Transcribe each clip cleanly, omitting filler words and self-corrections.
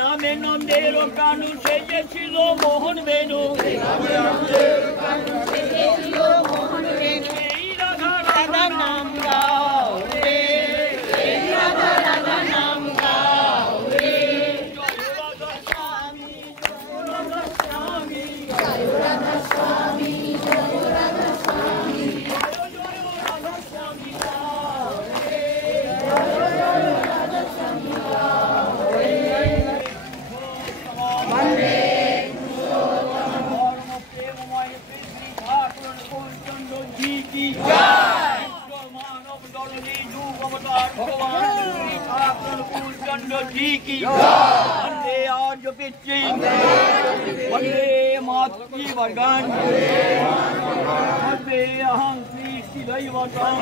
নামে নন্দের কানু সেজেছিল মোহন বেনু এই রাধা রাধা নাম গাও রে এই রাধা রাধা নাম গাও রে জয় রাধা স্বামী জয় রাধা স্বামী জয় রাধা স্বামী জয় রাধা স্বামী জয় রাধা স্বামী গাও রে জয় রাধা স্বামী গাও রে বন্দে ধর্ম প্রেমময় পৃথ্বী ঠাকুর কুলচন্দ্র জি কি জয় মানব দলনী যুগ অবতার ভগবান শ্রী ঠাকুর কুলচন্দ্র জি কি জয় বন্দে আর্য পিতৃ বন্দে মাতৃ বর্গণ বন্দে অহং শ্রী শ্রী দৈবতম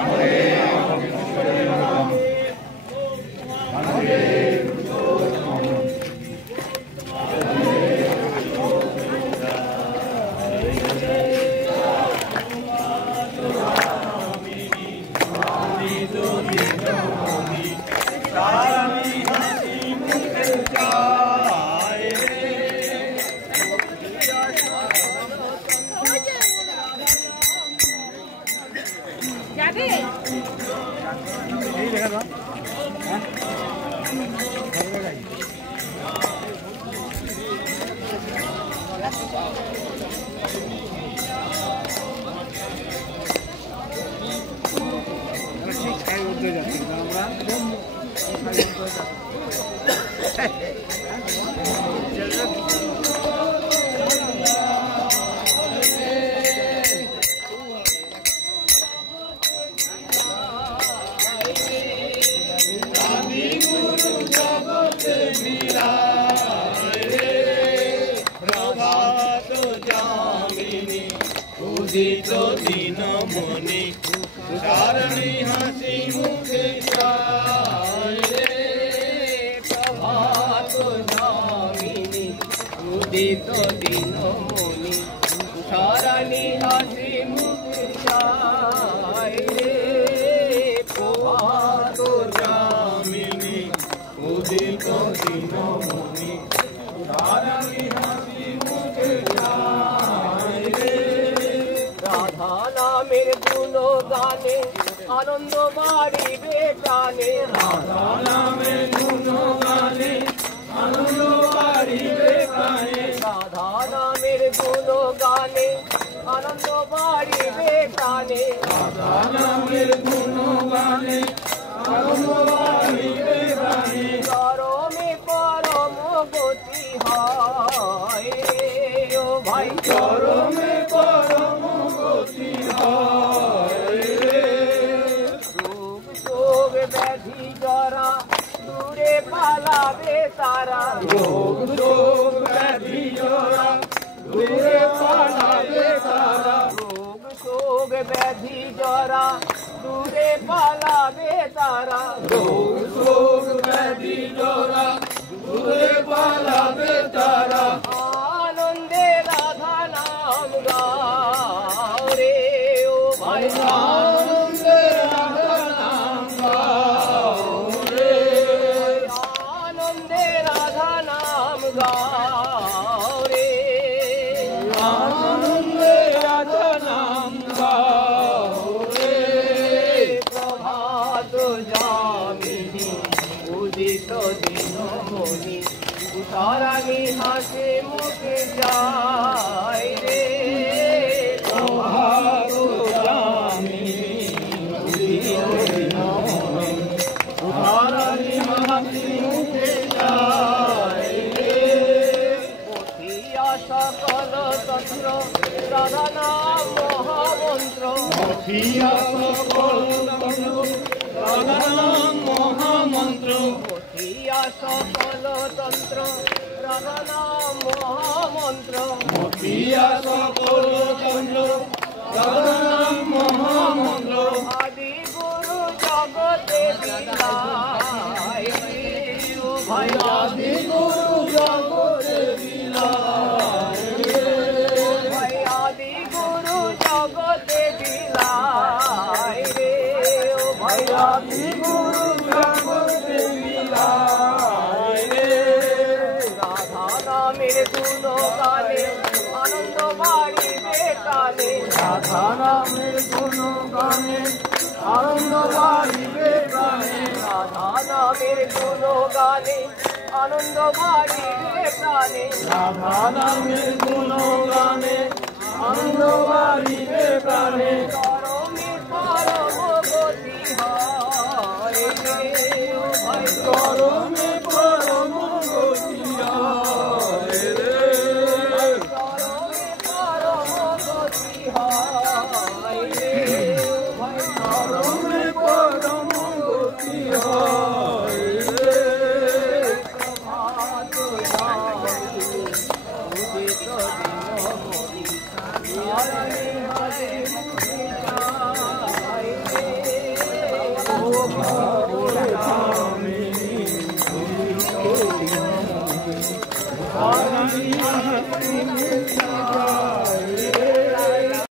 দিনমণি তারণী হাসি মুখে প্রভাত যামিনী উদিত দিনমণি তারণী হাসি মুখে প্রভাত যামিনী উদিত দিনমণি তারণী হাসি মুখে রাধা নামের গুণগানে আনন্দ বাড়িবে প্রাণে রাধা নামের গুণগানে আনন্দ বাড়িবে প্রাণে রাধা নামের গুণগানে আনন্দ বাড়িবে প্রাণে রাধা নামের গুণগানে আনন্দ বাড়িবে প্রাণে চরমে পরম গতি হয় ও ভাই চরমে পরম গতি হয় রোগ শোক ব্যাধি জরা দূরে পালাবে তারা রোগ শোক ব্যাধি জরা দূরে পালাবে তারা রোগ শোক ব্যাধি জরা দূরে পালাবে তারা রোগ শোক ব্যাধি জরা দূরে পালাবে তারা আনন্দে রাধা নাম গাও রে ও ভাই আনন্দে রাধা নাম গাও রে আনন্দে রাধা নাম গাও রে আনন্দে রাধা নাম গাও রে প্রভাত যামিনী উদিত দিনমণি তারানি হাসে মুখে যায় রে প্রভাত যামিনী উদিত দিনমণি তারানি হাসে মুখে যায় রে পথিয়া সকল তন্ত্র রাধা নাম মহামন্ত্র পথিয়া সকল তন্ত্র রাধা নাম মহামন্ত্র পথিয়া সকল তন্ত্র রাধা নাম মহামন্ত্র পথিয়া সকল তন্ত্র রাধা নাম মহামন্ত্র আদি গুরু জগতে বিলাই ভাই আদি গুরু জগতে বিলাই ভাই আদি গুরু জগতে বিলাই রে ভাই আদি গুরু গানে আনন্দ বাড়িবে প্রাণে রাধা নামের গুণগানে আনন্দ বাড়িবে প্রাণে রাধা নামের গুণগানে আনন্দ বাড়িবে প্রাণে রাধা নামের গুণগানে আনন্দ বাড়িবে প্রাণে করমে পরম গতি হয় করমে